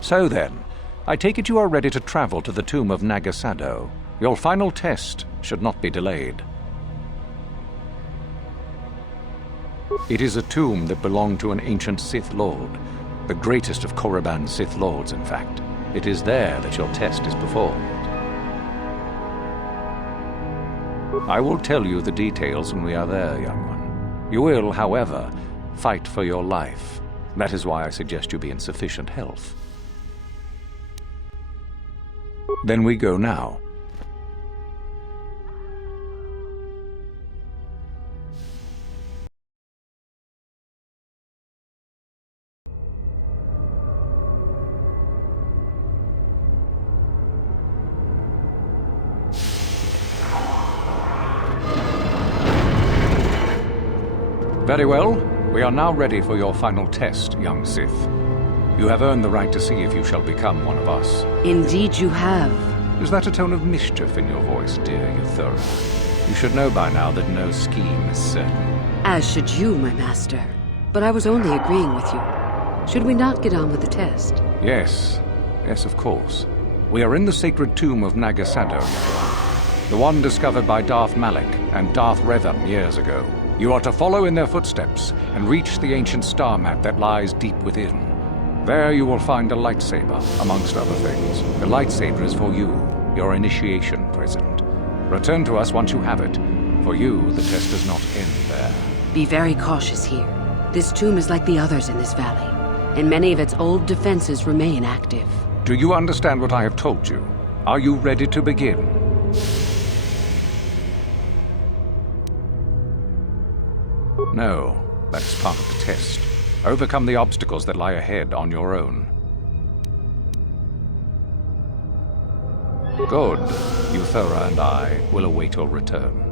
So then, I take it you are ready to travel to the tomb of Nagasado. Your final test should not be delayed. It is a tomb that belonged to an ancient Sith Lord, the greatest of Korriban's Sith Lords, in fact. It is there that your test is performed. I will tell you the details when we are there, young one. You will, however, fight for your life. That is why I suggest you be in sufficient health. Then we go now. Very well. We are now ready for your final test, young Sith. You have earned the right to see if you shall become one of us. Indeed you have. Is that a tone of mischief in your voice, dear Euthura? You should know by now that no scheme is certain. As should you, my master. But I was only agreeing with you. Should we not get on with the test? Yes. Yes, of course. We are in the sacred tomb of Nagasado, the one discovered by Darth Malak and Darth Revan years ago. You are to follow in their footsteps and reach the ancient star map that lies deep within. There you will find a lightsaber, amongst other things. The lightsaber is for you, your initiation present. Return to us once you have it. For you, the test does not end there. Be very cautious here. This tomb is like the others in this valley, and many of its old defenses remain active. Do you understand what I have told you? Are you ready to begin? No, that is part of the test. Overcome the obstacles that lie ahead on your own. Good. Euthura and I will await your return.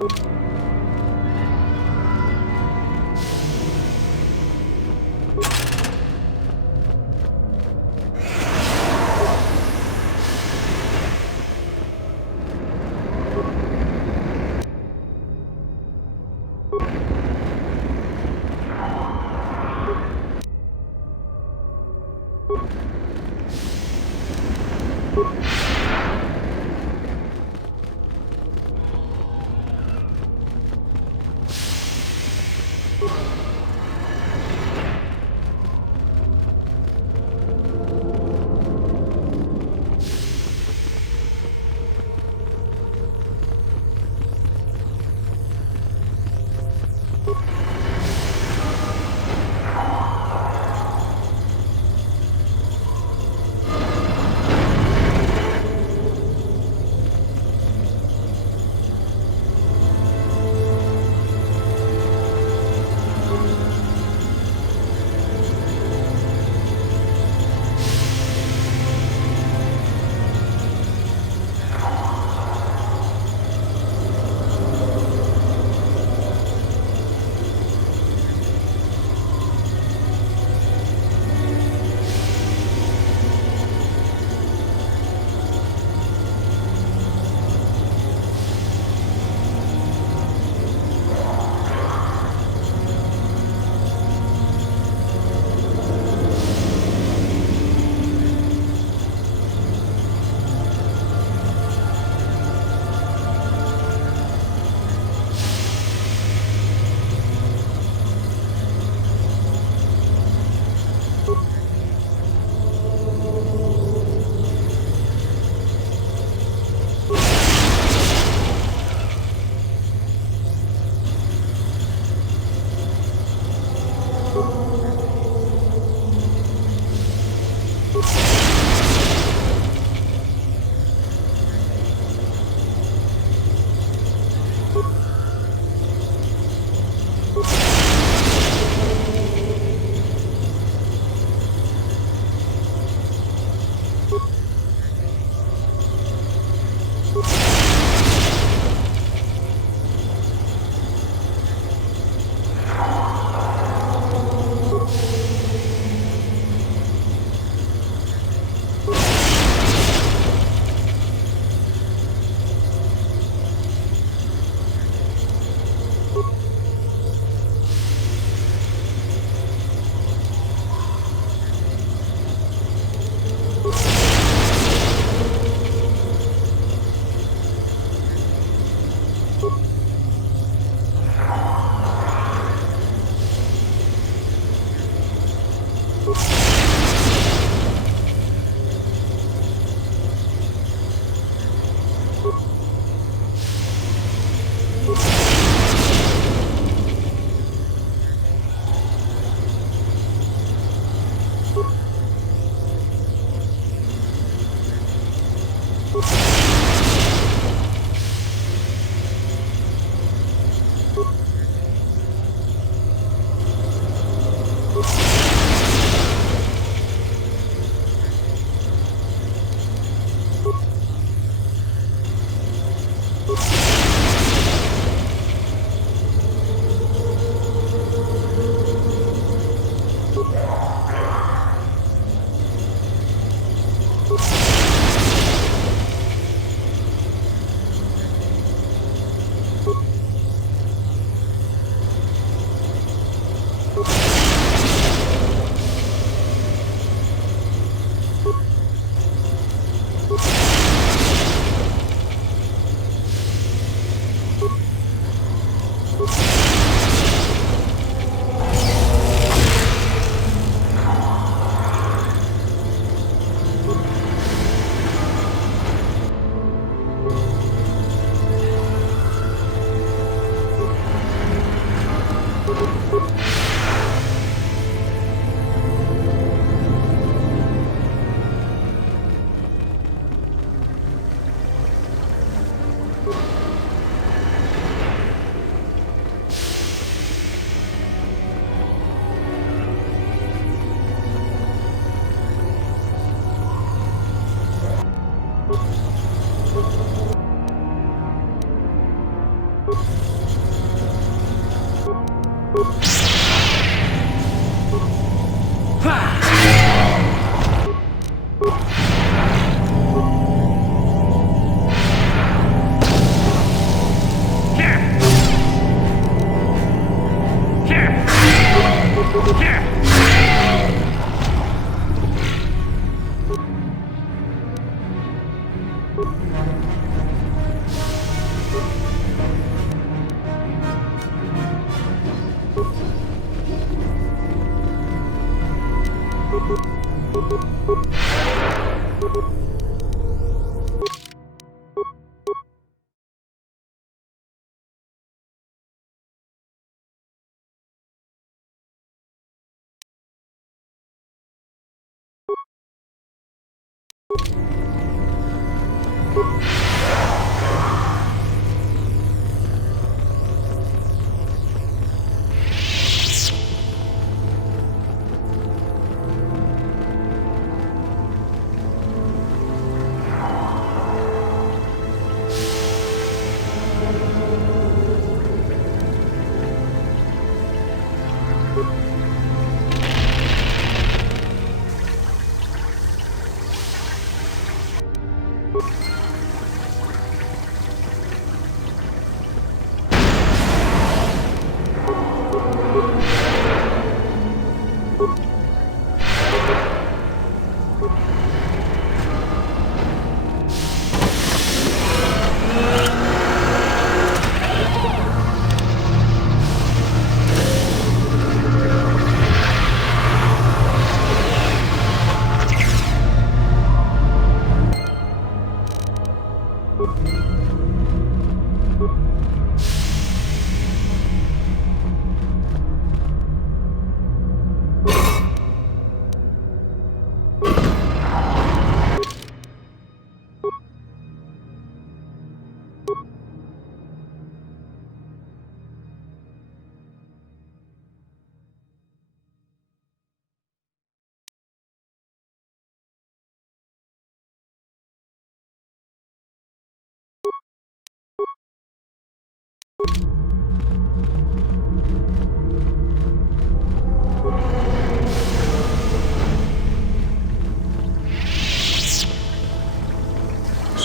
you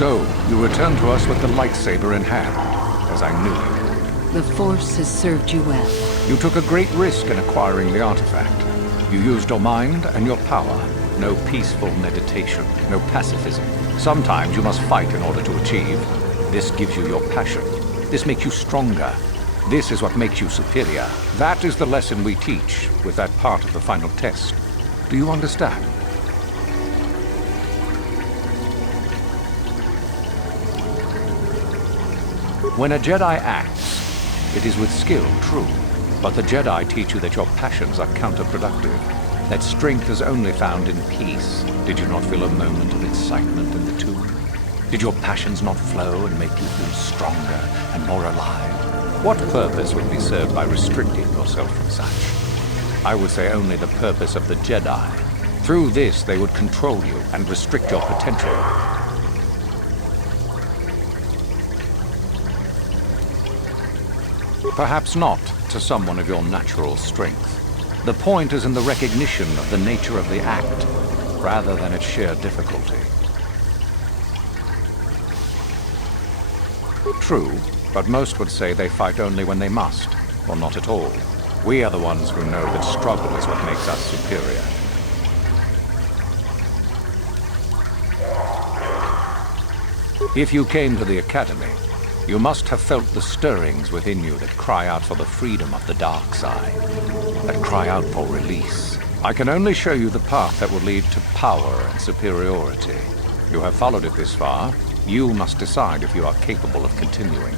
So, you return to us with the lightsaber in hand, as I knew it. The Force has served you well. You took a great risk in acquiring the artifact. You used your mind and your power. No peaceful meditation, no pacifism. Sometimes you must fight in order to achieve. This gives you your passion. This makes you stronger. This is what makes you superior. That is the lesson we teach with that part of the final test. Do you understand? When a Jedi acts, it is with skill, true. But the Jedi teach you that your passions are counterproductive. That strength is only found in peace. Did you not feel a moment of excitement in the tomb? Did your passions not flow and make you feel stronger and more alive? What purpose would be served by restricting yourself from such? I would say only the purpose of the Jedi. Through this, they would control you and restrict your potential. Perhaps not to someone of your natural strength. The point is in the recognition of the nature of the act, rather than its sheer difficulty. True, but most would say they fight only when they must, or not at all. We are the ones who know that struggle is what makes us superior. If you came to the Academy, you must have felt the stirrings within you that cry out for the freedom of the dark side, that cry out for release. I can only show you the path that will lead to power and superiority. You have followed it this far. You must decide if you are capable of continuing.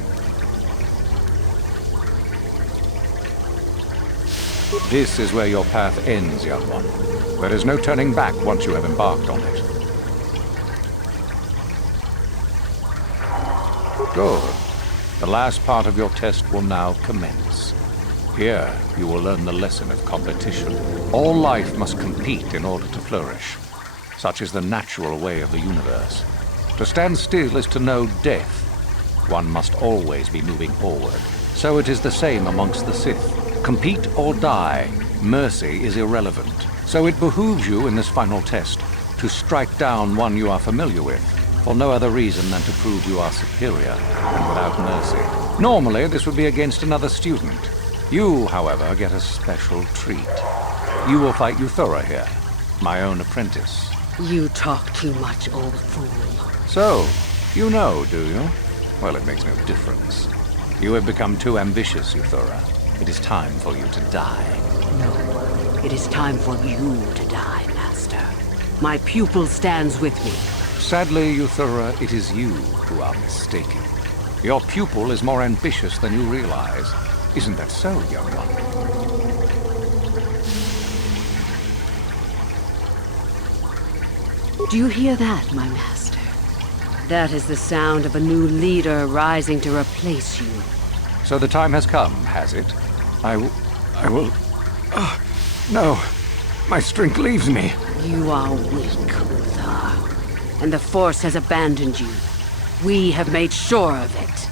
This is where your path ends, young one. There is no turning back once you have embarked on it. Good. The last part of your test will now commence. Here, you will learn the lesson of competition. All life must compete in order to flourish. Such is the natural way of the universe. To stand still is to know death. One must always be moving forward. So it is the same amongst the Sith. Compete or die. Mercy is irrelevant. So it behooves you in this final test to strike down one you are familiar with, for no other reason than to prove you are superior and without mercy. Normally, this would be against another student. You, however, get a special treat. You will fight Euthura here, my own apprentice. You talk too much, old fool. So, you know, do you? Well, it makes no difference. You have become too ambitious, Euthura. It is time for you to die. No, it is time for you to die, Master. My pupil stands with me. Sadly, Euthura, it is you who are mistaken. Your pupil is more ambitious than you realize. Isn't that so, young one? Do you hear that, my master? That is the sound of a new leader rising to replace you. So the time has come, has it? I will... no. My strength leaves me. You are weak, Uther. And the Force has abandoned you. We have made sure of it.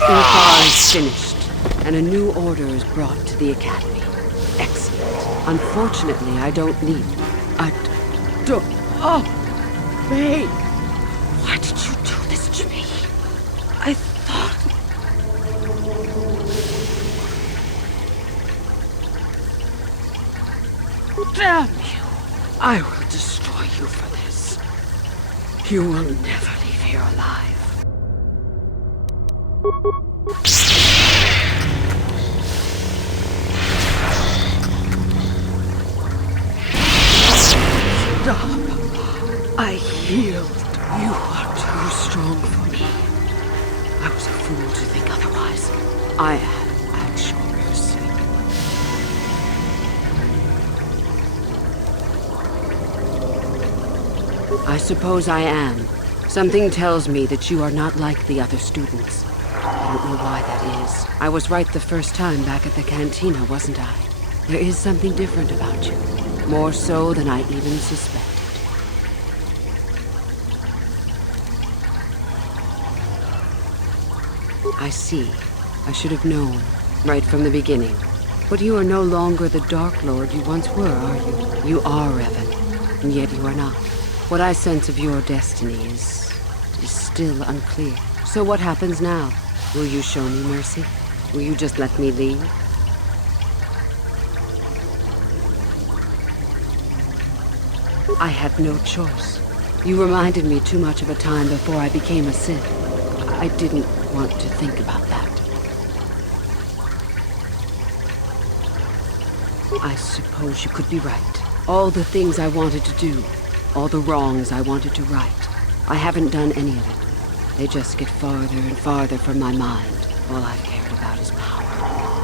Ulthar is finished, and a new order is brought to the Academy. Excellent. Unfortunately, I don't need... Oh! May! Why did you do this to me? I thought... Damn you! I will destroy you for this. You will never leave here alive. Stop! I yield. You are too strong for me. I was a fool to think otherwise. I am at your mercy. I suppose I am. Something tells me that you are not like the other students. I don't know why that is. I was right the first time back at the cantina, wasn't I? There is something different about you. More so than I even suspected. I see. I should have known, right from the beginning. But you are no longer the Dark Lord you once were, are you? You are Revan, and yet you are not. What I sense of your destiny is still unclear. So what happens now? Will you show me mercy? Will you just let me leave? I had no choice. You reminded me too much of a time before I became a Sith. I didn't want to think about that. I suppose you could be right. All the things I wanted to do, all the wrongs I wanted to right, I haven't done any of it. They just get farther and farther from my mind. All I've cared about is power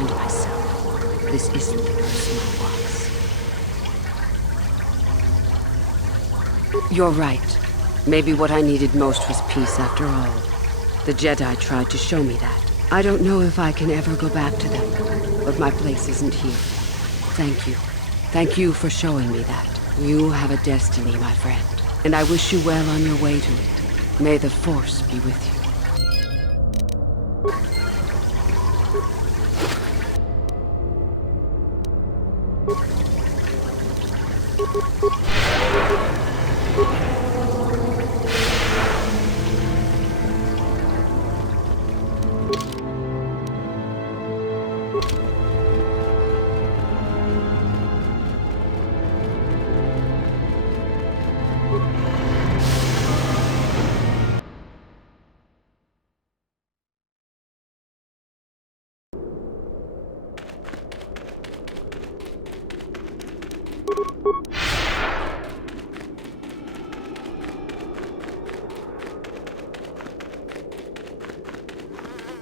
and myself. This isn't the person I was. You're right. Maybe what I needed most was peace after all. The Jedi tried to show me that. I don't know if I can ever go back to them, but my place isn't here. Thank you. Thank you for showing me that. You have a destiny, my friend, and I wish you well on your way to it. May the Force be with you.